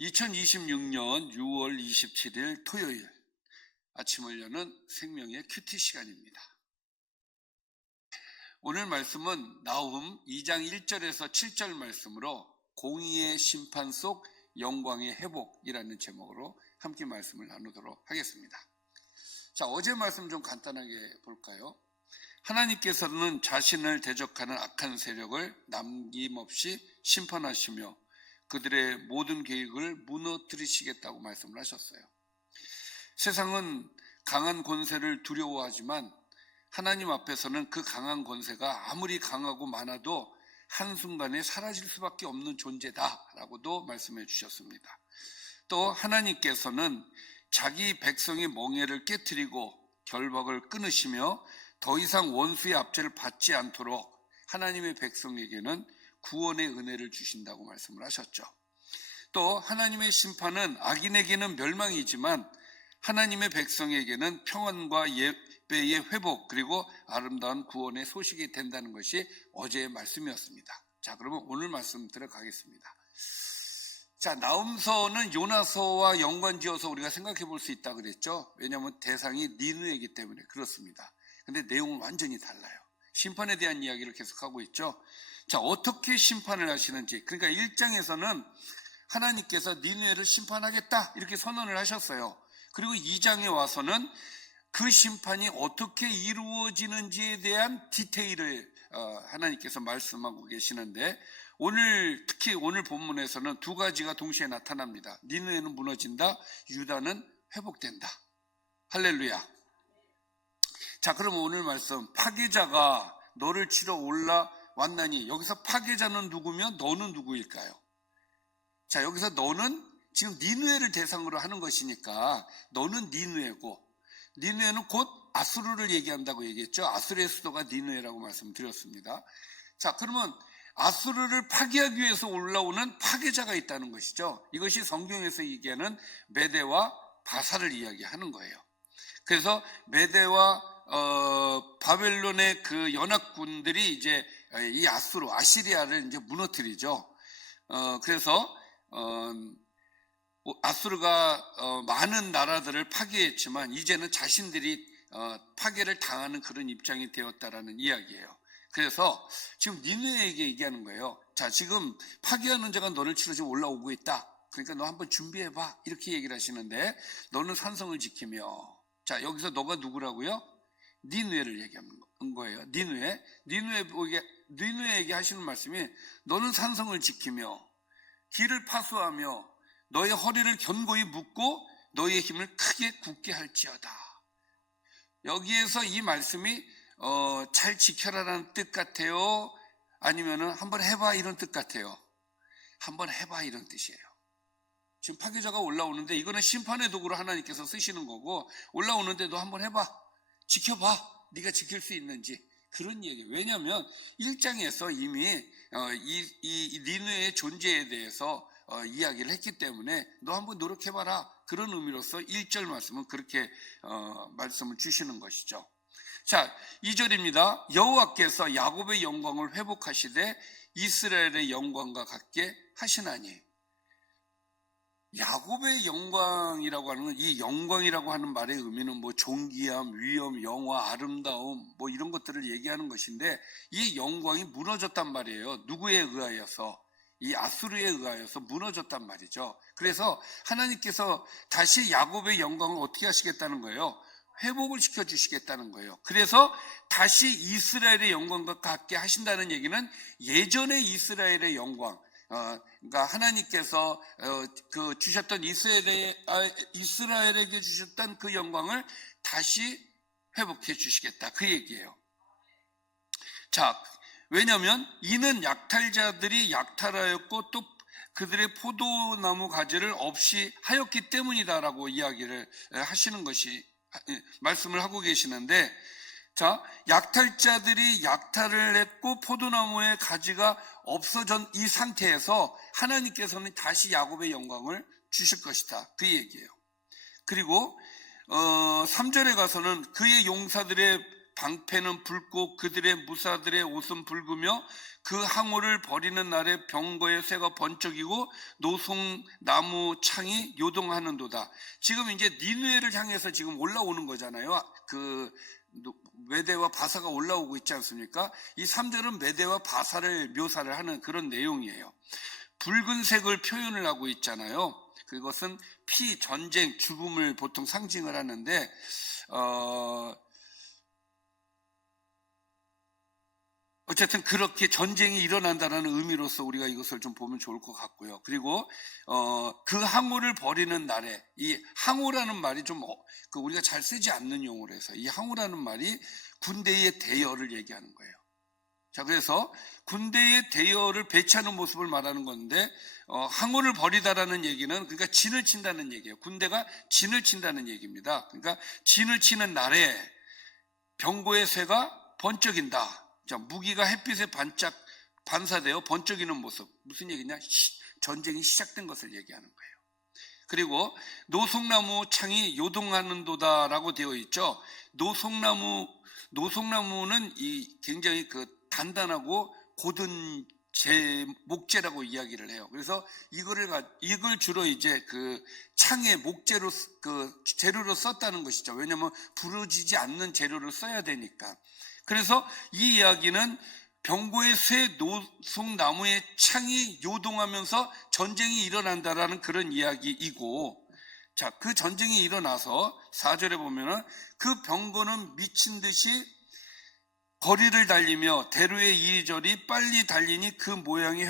2026년 6월 27일 토요일 아침을 여는 생명의 큐티 시간입니다. 오늘 말씀은 나훔 2장 1절에서 7절 말씀으로 공의의 심판 속 영광의 회복이라는 제목으로 함께 말씀을 나누도록 하겠습니다. 자, 어제 말씀 좀 간단하게 볼까요? 하나님께서는 자신을 대적하는 악한 세력을 남김없이 심판하시며 그들의 모든 계획을 무너뜨리시겠다고 말씀을 하셨어요. 세상은 강한 권세를 두려워하지만 하나님 앞에서는 그 강한 권세가 아무리 강하고 많아도 한순간에 사라질 수밖에 없는 존재다라고도 말씀해 주셨습니다. 또 하나님께서는 자기 백성의 멍에를 깨트리고 결박을 끊으시며 더 이상 원수의 압제를 받지 않도록 하나님의 백성에게는 구원의 은혜를 주신다고 말씀을 하셨죠. 또 하나님의 심판은 악인에게는 멸망이지만 하나님의 백성에게는 평안과 예배의 회복 그리고 아름다운 구원의 소식이 된다는 것이 어제의 말씀이었습니다. 자, 그러면 오늘 말씀 들어가겠습니다. 자, 나훔서는 요나서와 연관지어서 우리가 생각해 볼 수 있다 그랬죠. 왜냐하면 대상이 니느웨이기 때문에 그렇습니다. 근데 내용은 완전히 달라요. 심판에 대한 이야기를 계속하고 있죠. 자, 어떻게 심판을 하시는지. 그러니까 1장에서는 하나님께서 니느웨를 심판하겠다 이렇게 선언을 하셨어요. 그리고 2장에 와서는 그 심판이 어떻게 이루어지는지에 대한 디테일을 하나님께서 말씀하고 계시는데 특히 오늘 본문에서는 두 가지가 동시에 나타납니다. 니느웨는 무너진다, 유다는 회복된다. 할렐루야. 자, 그러면 오늘 말씀, 파괴자가 너를 치러 올라왔나니, 여기서 파괴자는 누구며 너는 누구일까요? 자, 여기서 너는 지금 니느웨를 대상으로 하는 것이니까 너는 니느웨고, 니느웨는 곧 아수르를 얘기한다고 얘기했죠. 아수르의 수도가 니느웨라고 말씀드렸습니다. 자, 그러면 아수르를 파괴하기 위해서 올라오는 파괴자가 있다는 것이죠. 이것이 성경에서 얘기하는 메대와 바사를 이야기하는 거예요. 그래서 메대와 바벨론의 그 연합군들이 이제 이 아시리아를 이제 무너뜨리죠. 그래서 아수르가 많은 나라들을 파괴했지만 이제는 자신들이 파괴를 당하는 그런 입장이 되었다라는 이야기예요. 그래서 지금 니느웨에게 얘기하는 거예요. 자, 지금 파괴하는 자가 너를 치러 지금 올라오고 있다. 그러니까 너 한번 준비해봐. 이렇게 얘기를 하시는데 너는 산성을 지키며, 자, 여기서 너가 누구라고요? 니느웨를 얘기하는 거예요. 니느웨에게 하시는 말씀이 너는 산성을 지키며 길을 파수하며 너의 허리를 견고히 묶고 너의 힘을 크게 굳게 할지어다. 여기에서 이 말씀이 잘 지켜라라는 뜻 같아요? 아니면은 한번 해봐 이런 뜻 같아요? 한번 해봐 이런 뜻이에요. 지금 파괴자가 올라오는데 이거는 심판의 도구로 하나님께서 쓰시는 거고, 올라오는데 너 한번 해봐, 지켜봐, 네가 지킬 수 있는지, 그런 얘기예요. 왜냐하면 1장에서 이미 이 니느웨의 존재에 대해서 이야기를 했기 때문에 너 한번 노력해봐라, 그런 의미로서 1절 말씀은 그렇게 말씀을 주시는 것이죠. 자, 2절입니다. 여호와께서 야곱의 영광을 회복하시되 이스라엘의 영광과 같게 하시나니. 야곱의 영광이라고 하는 건, 이 영광이라고 하는 말의 의미는 뭐 존귀함, 위엄, 영화, 아름다움 뭐 이런 것들을 얘기하는 것인데, 이 영광이 무너졌단 말이에요. 누구에 의하여서? 이 아수르에 의하여서 무너졌단 말이죠. 그래서 하나님께서 다시 야곱의 영광을 어떻게 하시겠다는 거예요? 회복을 시켜주시겠다는 거예요. 그래서 다시 이스라엘의 영광과 같게 하신다는 얘기는 예전의 이스라엘의 영광, 그러니까 하나님께서 주셨던 이스라엘에게 주셨던 그 영광을 다시 회복해 주시겠다, 그 얘기예요. 자, 왜냐하면 이는 약탈자들이 약탈하였고 또 그들의 포도나무 가지를 없이 하였기 때문이다라고 이야기를 하시는 것이, 말씀을 하고 계시는데, 자, 약탈자들이 약탈을 했고 포도나무의 가지가 없어진 이 상태에서 하나님께서는 다시 야곱의 영광을 주실 것이다, 그 얘기예요. 그리고 3절에 가서는 그의 용사들의 방패는 붉고 그들의 무사들의 옷은 붉으며 그 항우를 버리는 날에 병거의 쇠가 번쩍이고 노송나무 창이 요동하는도다. 지금 이제 니느웨를 향해서 지금 올라오는 거잖아요. 그 메대와 바사가 올라오고 있지 않습니까? 이 3절은 메대와 바사를 묘사를 하는 그런 내용이에요. 붉은색을 표현을 하고 있잖아요. 그것은 피, 전쟁, 죽음을 보통 상징을 하는데 어쨌든 그렇게 전쟁이 일어난다는 의미로서 우리가 이것을 좀 보면 좋을 것 같고요. 그리고 그 항우를 버리는 날에, 이 항우라는 말이 좀 우리가 잘 쓰지 않는 용어로 해서 이 항우라는 말이 군대의 대여를 얘기하는 거예요. 자, 그래서 군대의 대여를 배치하는 모습을 말하는 건데 항우를 버리다라는 얘기는 그러니까 진을 친다는 얘기예요. 군대가 진을 친다는 얘기입니다. 그러니까 진을 치는 날에 병고의 쇠가 번쩍인다. 자, 무기가 햇빛에 반사되어 번쩍이는 모습. 무슨 얘기냐? 전쟁이 시작된 것을 얘기하는 거예요. 그리고 노송나무 창이 요동하는도다라고 되어 있죠. 노송나무는 이 굉장히 그 단단하고 고든 목재라고 이야기를 해요. 그래서 이걸 주로 이제 그 창의 목재로 재료로 썼다는 것이죠. 왜냐하면 부러지지 않는 재료를 써야 되니까. 그래서 이 이야기는 병고의 쇠 노송나무의 창이 요동하면서 전쟁이 일어난다라는 그런 이야기이고, 자, 그 전쟁이 일어나서 4절에 보면은 그 병거는 미친 듯이 거리를 달리며 대로의 이리저리 빨리 달리니 그 모양이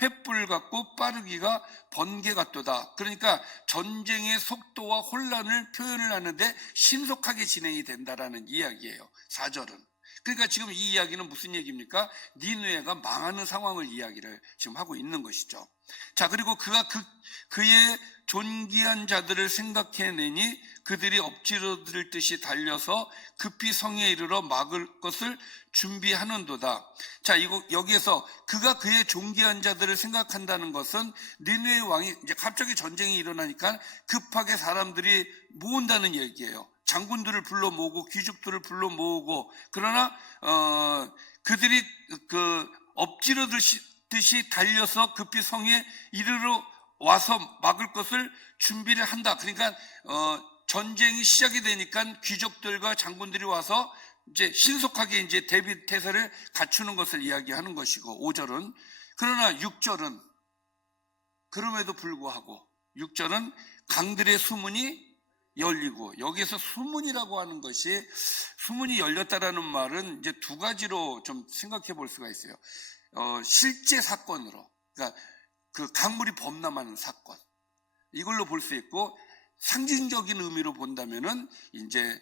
횃불 같고 빠르기가 번개 같도다. 그러니까 전쟁의 속도와 혼란을 표현을 하는데 신속하게 진행이 된다라는 이야기예요. 4절은. 그러니까 지금 이 이야기는 무슨 얘기입니까? 니느웨가 망하는 상황을 이야기를 지금 하고 있는 것이죠. 자, 그리고 그가 그의 존귀한 자들을 생각해내니 그들이 엎질러들 듯이 달려서 급히 성에 이르러 막을 것을 준비하는도다. 자, 여기에서 그가 그의 존귀한 자들을 생각한다는 것은 니느웨 왕이 이제 갑자기 전쟁이 일어나니까 급하게 사람들이 모은다는 얘기예요. 장군들을 불러 모으고 귀족들을 불러 모으고, 그러나 그들이 엎질러듯이 달려서 급히 성에 이르러 와서 막을 것을 준비를 한다. 그러니까 전쟁이 시작이 되니까 귀족들과 장군들이 와서 이제 신속하게 이제 대비 태세를 갖추는 것을 이야기하는 것이고, 5절은 그러나 6절은 그럼에도 불구하고 6절은 강들의 수문이 열리고, 여기에서 수문이라고 하는 것이, 수문이 열렸다라는 말은 이제 두 가지로 좀 생각해 볼 수가 있어요. 실제 사건으로, 그러니까 그 강물이 범람하는 사건, 이걸로 볼 수 있고, 상징적인 의미로 본다면은 이제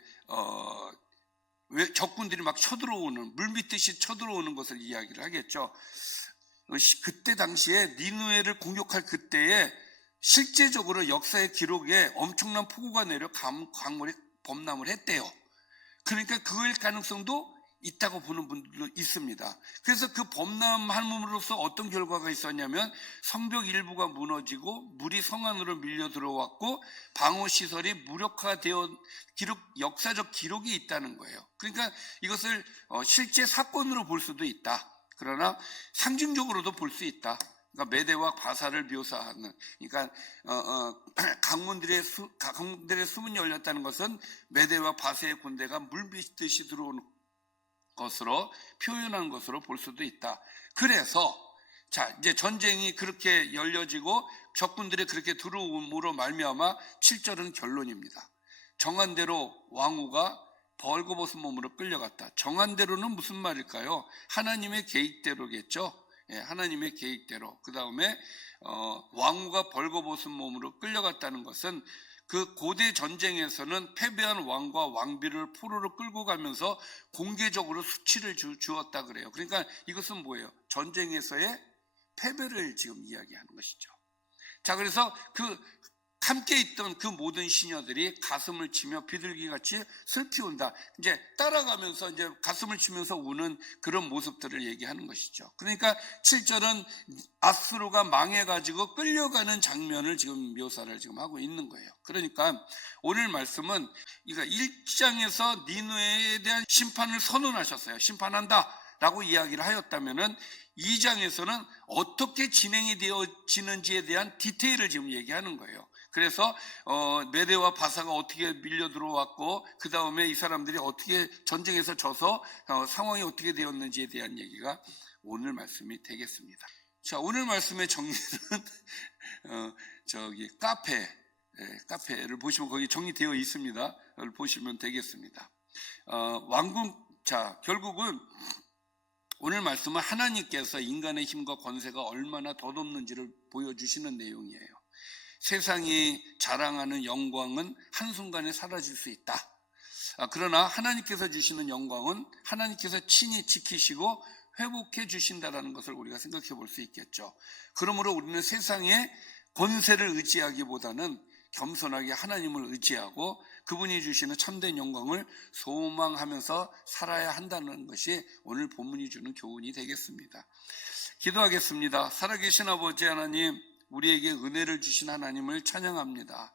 왜 적군들이 막 쳐들어오는, 물밀듯이 쳐들어오는 것을 이야기를 하겠죠. 그때 당시에 니느웨를 공격할 그때에 실제적으로 역사의 기록에 엄청난 폭우가 내려 강물이 범람을 했대요. 그러니까 그럴 가능성도 있다고 보는 분들도 있습니다. 그래서 그 범람함으로써 어떤 결과가 있었냐면 성벽 일부가 무너지고 물이 성 안으로 밀려 들어왔고 방어시설이 무력화되어 역사적 기록이 있다는 거예요. 그러니까 이것을 실제 사건으로 볼 수도 있다. 그러나 상징적으로도 볼 수 있다. 그러니까 메대와 바사를 묘사하는, 그러니까 강문들의 수문이 열렸다는 것은 메대와 바사의 군대가 물밀듯이 들어오는 것으로 표현한 것으로 볼 수도 있다. 그래서 자, 이제 전쟁이 그렇게 열려지고 적군들이 그렇게 들어옴으로 말미암아 7절은 결론입니다. 정한 대로 왕후가 벌거벗은 몸으로 끌려갔다. 정한 대로는 무슨 말일까요? 하나님의 계획대로겠죠. 예, 하나님의 계획대로. 그 다음에 왕후가 벌거벗은 몸으로 끌려갔다는 것은 그 고대 전쟁에서는 패배한 왕과 왕비를 포로로 끌고 가면서 공개적으로 수치를 주었다 그래요. 그러니까 이것은 뭐예요? 전쟁에서의 패배를 지금 이야기하는 것이죠. 자, 그래서 함께 있던 그 모든 시녀들이 가슴을 치며 비둘기같이 슬피 운다. 이제 따라가면서 이제 가슴을 치면서 우는 그런 모습들을 얘기하는 것이죠. 그러니까 7절은 아수르가 망해가지고 끌려가는 장면을 지금 묘사를 지금 하고 있는 거예요. 그러니까 오늘 말씀은 1장에서 니느웨에 대한 심판을 선언하셨어요. 심판한다 라고 이야기를 하였다면은 2장에서는 어떻게 진행이 되어지는지에 대한 디테일을 지금 얘기하는 거예요. 그래서 메대와 바사가 어떻게 밀려 들어왔고 그 다음에 이 사람들이 어떻게 전쟁에서 져서 상황이 어떻게 되었는지에 대한 얘기가 오늘 말씀이 되겠습니다. 자, 오늘 말씀의 정리는 카페를 보시면 거기 정리되어 있습니다. 그걸 보시면 되겠습니다. 결국은 오늘 말씀은 하나님께서 인간의 힘과 권세가 얼마나 덧없는지를 보여주시는 내용이에요. 세상이 자랑하는 영광은 한순간에 사라질 수 있다. 그러나 하나님께서 주시는 영광은 하나님께서 친히 지키시고 회복해 주신다는 것을 우리가 생각해 볼 수 있겠죠. 그러므로 우리는 세상의 권세를 의지하기보다는 겸손하게 하나님을 의지하고 그분이 주시는 참된 영광을 소망하면서 살아야 한다는 것이 오늘 본문이 주는 교훈이 되겠습니다. 기도하겠습니다. 살아계신 아버지 하나님, 우리에게 은혜를 주신 하나님을 찬양합니다.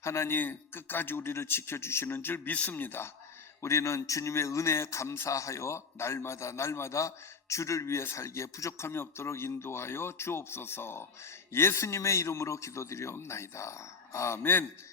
하나님, 끝까지 우리를 지켜주시는 줄 믿습니다. 우리는 주님의 은혜에 감사하여 날마다 주를 위해 살기에 부족함이 없도록 인도하여 주옵소서. 예수님의 이름으로 기도드리옵나이다. 아멘.